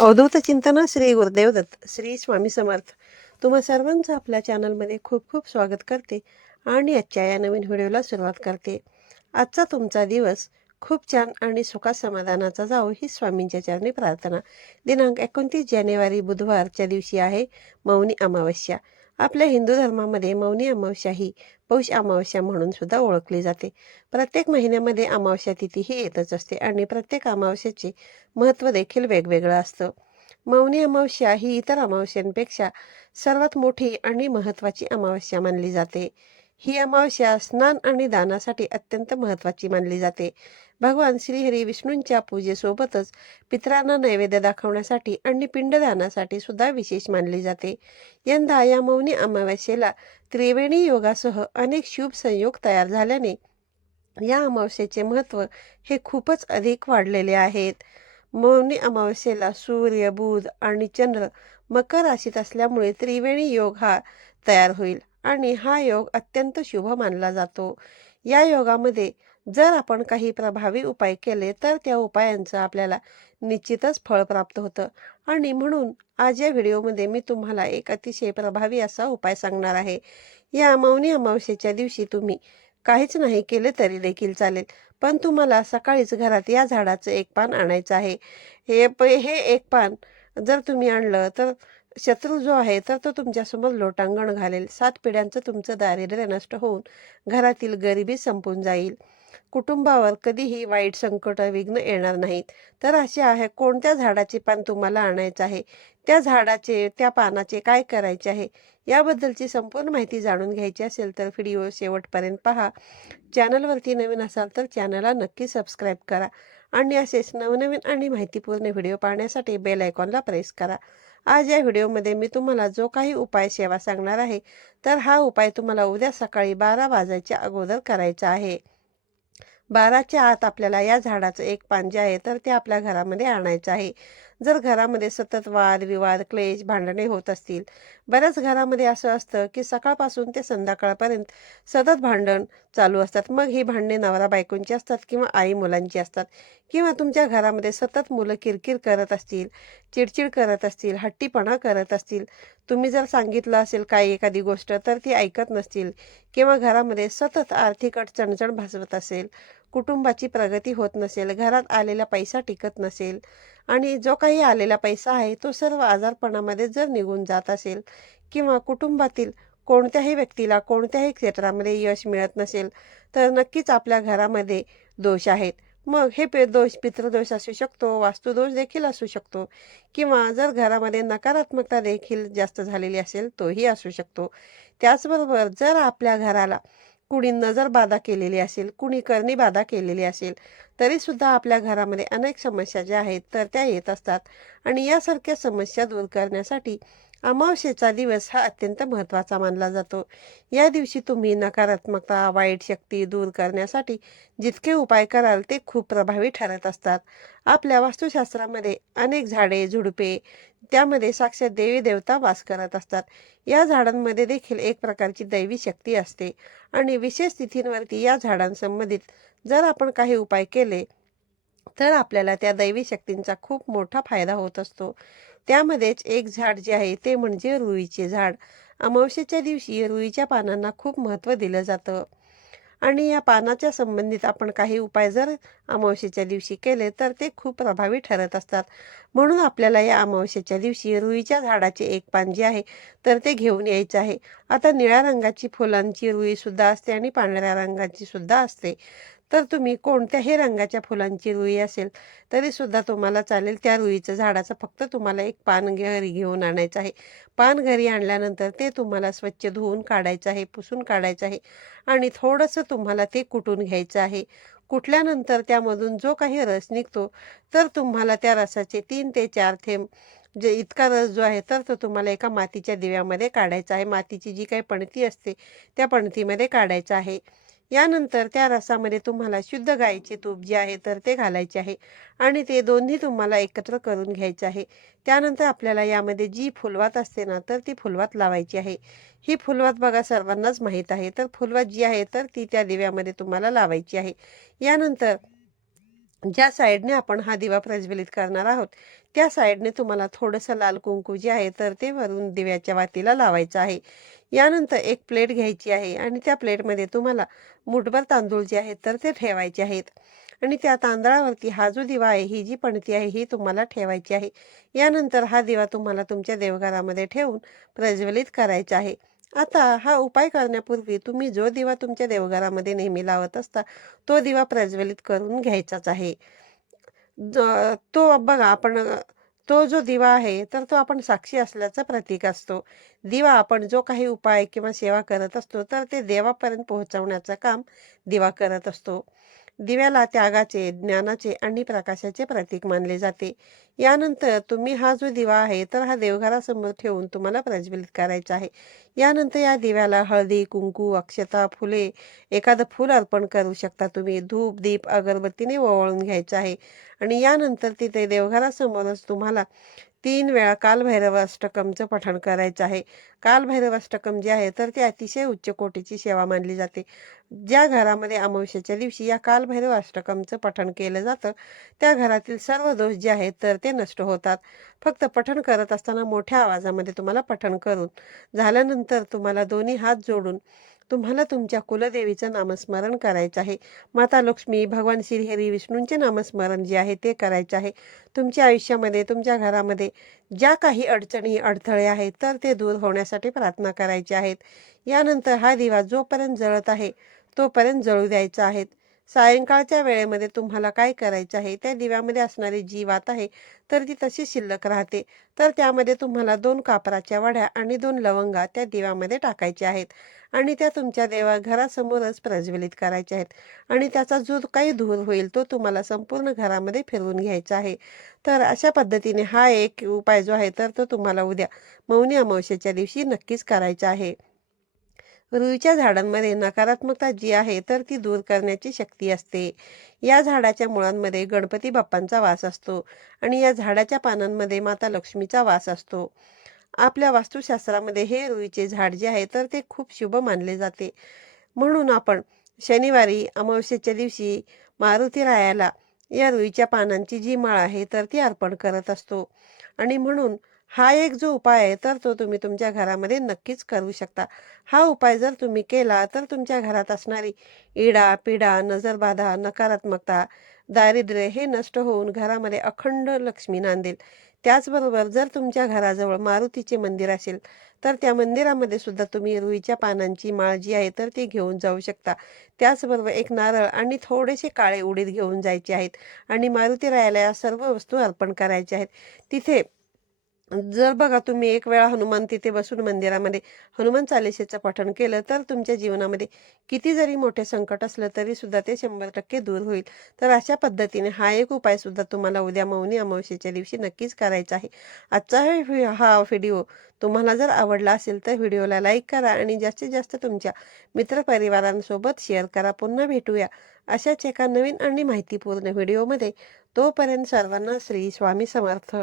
अवधूत चिंतन श्री गुरुदेव दत्त श्री स्वामी समर्थ. तुम्हा सर्वांचं आपल्या चॅनलमध्ये खूप खूप स्वागत करते आणि आजच्या या नवीन व्हिडिओला सुरुवात करते. आजचा तुमचा दिवस खूप छान आणि सुखा समाधानाचा जावो ही स्वामींच्या चरणी प्रार्थना. दिनांक एकोणतीस जानेवारी बुधवारच्या दिवशी आहे मौनी अमावस्या. आपल्या हिंदू धर्मामध्ये मौनी अमावस्या ही पौष अमावस्या म्हणून सुद्धा ओळखली जाते. प्रत्येक महिन्यामध्ये अमावस्या तिथी ही येतच असते आणि प्रत्येक अमावस्याचे महत्त्व देखील वेगवेगळं असतं. मौनी अमावस्या ही इतर अमावस्यांपेक्षा सर्वात मोठी आणि महत्त्वाची अमावस्या मानली जाते. ही अमावस्या स्नान आणि दानासाठी अत्यंत महत्त्वाची मानली जाते. भगवान श्रीहरी विष्णूंच्या पूजेसोबतच पितरांना नैवेद्य दाखवण्यासाठी आणि पिंडदानासाठी सुद्धा विशेष मानली जाते. यंदा या मौनी अमावस्येला त्रिवेणी योगासह अनेक शुभ संयोग तयार झाल्याने या अमावस्येचे महत्त्व हे खूपच अधिक वाढलेले आहेत. मौनी अमावस्येला सूर्य बुध आणि चंद्र मकर राशीत असल्यामुळे त्रिवेणी योग हा तयार होईल. आणि हा योग अत्यंत शुभ मानला जातो. या योगामध्ये जर आपण काही प्रभावी उपाय केले तर त्या उपायांचं आपल्याला निश्चितच फळ प्राप्त होतं. आणि म्हणून आज या व्हिडिओमध्ये मी तुम्हाला एक अतिशय प्रभावी असा उपाय सांगणार आहे. या मौनी अमावस्येच्या दिवशी तुम्ही काहीच नाही केले तरी देखील चालेल. पण तुम्हाला सकाळीच घरात या झाडाचं एक पान आणायचं आहे. हे प हे एक पान जर तुम्ही आणलं तर शत्रू जो आहे तर तो तुमच्यासमोर लोटांगण घालेल. सात पिढ्यांचं तुमचं दारिद्र्य नष्ट होऊन घरातील गरिबी संपून जाईल. कुटुंबावर कधीही वाईट संकट विघ्न येणार नाहीत. तर असे आहे कोणत्या झाडाचे पान तुम्हाला आणायचं आहे? त्या झाडाचे त्या पानाचे काय करायचे आहे? याबद्दलची संपूर्ण माहिती जाणून घ्यायची असेल तर व्हिडिओ शेवटपर्यंत पहा. चॅनलवरती नवीन असाल तर चॅनलला नक्की सबस्क्राईब करा. आणि असेच नवनवीन आणि माहितीपूर्ण व्हिडिओ पाहण्यासाठी बेल आयकॉनला प्रेस करा. आज या व्हिडिओमध्ये मी तुम्हाला जो काही उपाय सेवा सांगणार आहे तर हा उपाय तुम्हाला उद्या सकाळी बारा वाजायच्या अगोदर करायचा आहे. बाराच्या आत आपल्याला या झाडाचं एक पान जे आहे तर ते आपल्या घरामध्ये आणायचं आहे. जर घरामध्ये सतत वाद विवाद क्लेश भांडणे होत असतील बऱ्याच घरामध्ये असं असतं की सकाळपासून ते संध्याकाळपर्यंत सतत भांडण चालू असतात. मग ही भांडणे नवरा बायकोंची असतात किंवा आई मुलांची असतात किंवा तुमच्या घरामध्ये सतत मुलं किरकिर करत असतील चिडचिड करत असतील हट्टीपणा करत असतील. तुम्ही जर सांगितलं असेल काही एखादी गोष्ट तर ती ऐकत नसतील किंवा घरामध्ये सतत आर्थिक अडचणचण भासवत असेल कुटुंबाची प्रगती होत नसेल घरात आलेला पैसा टिकत नसेल आणि जो काही आलेला पैसा आहे तो सर्व आजारपणामध्ये जर निघून जात असेल किंवा कुटुंबातील कोणत्याही व्यक्तीला कोणत्याही क्षेत्रामध्ये यश मिळत नसेल तर नक्कीच आपल्या घरामध्ये दोष आहेत. मग हे पे दोष पितृदोष असू शकतो वास्तुदोष देखील असू शकतो किंवा जर घरामध्ये नकारात्मकता देखील जास्त झालेली असेल तोही असू शकतो. त्याचबरोबर जर आपल्या घराला कुणी जर बाधा केलेली असेल कुणी करणी बाधा केलेली असेल तरीसुद्धा आपल्या घरामध्ये अनेक समस्या ज्या आहेत तर त्या येत असतात. आणि यासारख्या समस्या दूर करण्यासाठी अमावस्येचा दिवस हा अत्यंत महत्त्वाचा मानला जातो. या दिवशी तुम्ही नकारात्मकता वाईट शक्ती दूर करण्यासाठी जितके उपाय कराल ते खूप प्रभावी ठरत असतात. आपल्या वास्तुशास्त्रामध्ये अनेक झाडे झुडपे त्यामध्ये साक्षात देवी देवता वास करत असतात. या झाडांमध्ये देखील एक प्रकारची दैवी शक्ती असते आणि विशेष तिथींवरती या झाडांसंबंधित जर आपण काही उपाय केले तर आपल्याला त्या दैवी शक्तींचा खूप मोठा फायदा होत असतो. त्यामध्येच एक झाड जे आहे ते म्हणजे रुईचे झाड. अमावस्येच्या दिवशी रुईच्या पानांना खूप महत्त्व दिलं जातं. आणि या पानाच्या संबंधित आपण काही उपाय जर अमावस्येच्या दिवशी केले तर ते खूप प्रभावी ठरत असतात. म्हणून आपल्याला या अमावस्येच्या दिवशी रुईच्या झाडाचे एक पान जे आहे तर ते घेऊन यायचं आहे. आता निळ्या रंगाची फुलांची रुईसुद्धा असते आणि पांढऱ्या रंगाची सुद्धा असते. तर तुम्ही कोणत्याही रंगाच्या फुलांची रुई असेल तरीसुद्धा तुम्हाला चालेल त्या रुईचं झाडाचं फक्त तुम्हाला एक पान घरी घेऊन आणायचं आहे. पान घरी आणल्यानंतर ते तुम्हाला स्वच्छ धुवून काढायचं आहे पुसून काढायचं आहे आणि थोडंसं तुम्हाला ते कुटून घ्यायचं आहे. कुटल्यानंतर त्यामधून जो काही रस निघतो तर तुम्हाला त्या रसाचे तीन ते चार थेंब जे इतका रस जो आहे तर तो तुम्हाला एका मातीच्या दिव्यामध्ये काढायचा आहे. मातीची जी काही पणती असते त्या पणतीमध्ये काढायचं आहे. यानंतर त्या रसामध्ये तुम्हाला शुद्ध गाईचे तूप जे आहे तर ते घालायचे आहे. आणि ते दोन्ही तुम्हाला एकत्र करून घ्यायचे आहे. त्यानंतर आपल्याला यामध्ये जी फुलवात असते ना तर ती फुलवात लावायची आहे. ही फुलवात बघा सर्वांनाच माहीत आहे. तर फुलवात जी आहे तर ती त्या दिव्यामध्ये तुम्हाला लावायची आहे. यानंतर ज्या साईडने आपण हा दिवा प्रज्वलित करणार आहोत त्या साईडने तुम्हाला थोडंसं लाल कुंकू जे आहे तर ते वरून दिव्याच्या वातीला लावायचं आहे. यानंतर एक प्लेट घ्यायची आहे आणि त्या प्लेटमध्ये तुम्हाला मुठभर तांदूळ जे आहेत तर ते ठेवायचे आहेत. आणि त्या तांदळावरती हा जो दिवा आहे ही जी पणती आहे ही तुम्हाला ठेवायची आहे. यानंतर हा दिवा तुम्हाला तुमच्या देवघरामध्ये ठेवून प्रज्वलित करायचा आहे. आता हा उपाय करण्यापूर्वी तुम्ही जो दिवा तुमच्या देवघरामध्ये नेहमी लावत असता तो दिवा प्रज्वलित करून घ्यायचाच आहे. ज- तो बघा आपण तो जो दिवा आहे तर तो आपण साक्षी असल्याचं प्रतीक असतो. दिवा आपण जो काही उपाय किंवा सेवा करत असतो तर ते देवापर्यंत पोहोचवण्याचं काम दिवा करत असतो. दिव्याला त्यागाचे ज्ञानाचे आणि प्रकाशाचे प्रतीक मानले जाते. यानंतर तुम्ही हा जो दिवा आहे तर हा देवघरासमोर ठेवून तुम्हाला प्रज्वलित करायचा आहे. यानंतर या दिव्याला हळदी कुंकू अक्षता फुले एखादं फूल अर्पण करू शकता तुम्ही. धूप दीप अगरबत्तीने ओवाळून घ्यायचं आहे. आणि यानंतर तिथे देवघरासमोरच तुम्हाला तीन वेळा कालभैरव अष्टकमचं पठण करायचं आहे. कालभैरव अष्टकम जे आहे तर ते अतिशय उच्च कोटीची सेवा मानली जाते. ज्या घरामध्ये अमावस्याच्या दिवशी या कालभैरव अष्टकमचं पठण केलं जातं त्या घरातील सर्व दोष जे आहेत तर ते नष्ट होतात. फक्त पठण करत असताना मोठ्या आवाजामध्ये तुम्हाला पठण करून झाल्यानंतर तुम्हाला दोन्ही हात जोडून तुम्हाला तुमच्या कुलदेवीचं नामस्मरण करायचं आहे. माता लक्ष्मी भगवान श्रीहरी विष्णूंचे नामस्मरण जे आहे ते करायचे आहे. तुमच्या आयुष्यामध्ये तुमच्या घरामध्ये ज्या काही अडचणी अडथळे आहेत तर ते दूर होण्यासाठी प्रार्थना करायची आहेत. यानंतर हा दिवा जोपर्यंत जळत आहे तोपर्यंत जळू द्यायचा आहे. सायंकाळच्या वेळेमध्ये तुम्हाला काय करायचं आहे? त्या दिव्यामध्ये असणारी जी वात आहे तर ती तशी शिल्लक राहते. तर त्यामध्ये तुम्हाला दोन कापराच्या वड्या आणि दोन लवंगा त्या दिव्यामध्ये टाकायच्या आहेत. आणि त्या तुमच्या देवा घरासमोरच प्रज्वलित करायच्या आहेत. आणि त्याचा जो काही धूर होईल तो तुम्हाला संपूर्ण घरामध्ये फिरवून घ्यायचा आहे. तर अशा पद्धतीने हा एक उपाय जो आहे तर तो तुम्हाला उद्या मौनी अमावस्येच्या दिवशी नक्कीच करायचा आहे. रुईच्या झाडांमध्ये नकारात्मकता जी आहे तर ती दूर करण्याची शक्ती असते. या झाडाच्या मुळांमध्ये गणपती बाप्पांचा वास असतो आणि या झाडाच्या पानांमध्ये माता लक्ष्मीचा वास असतो. आपल्या वास्तुशास्त्रामध्ये हे रुईचे झाड जे आहे तर ते खूप शुभ मानले जाते. म्हणून आपण शनिवारी अमावस्येच्या दिवशी मारुती रायाला या रुईच्या पानांची जी माळ आहे तर ती अर्पण करत असतो. आणि म्हणून हा एक जो उपाय आहे तर तो तुम्ही तुमच्या घरामध्ये नक्कीच करू शकता. हा उपाय जर तुम्ही केला तर तुमच्या घरात असणारी इडा पिडा नजरबाधा नकारात्मकता दारिद्र्य हे नष्ट होऊन घरामध्ये अखंड लक्ष्मी नांदेल. त्याचबरोबर जर तुमच्या घराजवळ मारुतीचे मंदिर असेल तर त्या मंदिरामध्ये सुद्धा तुम्ही रुईच्या पानांची माळ जी आहे तर ती घेऊन जाऊ शकता. त्याचबरोबर एक नारळ आणि थोडेसे काळे उडीद घेऊन जायचे आहेत आणि मारुती रायाला या सर्व वस्तू अर्पण करायच्या आहेत. तिथे जर बघा तुम्ही एक वेळा हनुमान तिथे बसून मंदिरामध्ये हनुमान चालिसेचं पठण केलं तर तुमच्या जीवनामध्ये किती जरी मोठे संकट असलं तरी सुद्धा ते शंभर टक्के दूर होईल. तर अशा पद्धतीने हा एक उपाय सुद्धा तुम्हाला उद्या मौनी अमावस्येच्या दिवशी नक्कीच करायचा आहे. आजचा व्हि- हा व्हिडिओ तुम्हाला जर आवडला असेल तर व्हिडिओला लाईक करा आणि जास्तीत जास्त तुमच्या मित्रपरिवारांसोबत शेअर करा. पुन्हा भेटूया अशाच एका नवीन आणि माहितीपूर्ण व्हिडिओमध्ये. तोपर्यंत सर्वांना श्री स्वामी समर्थ.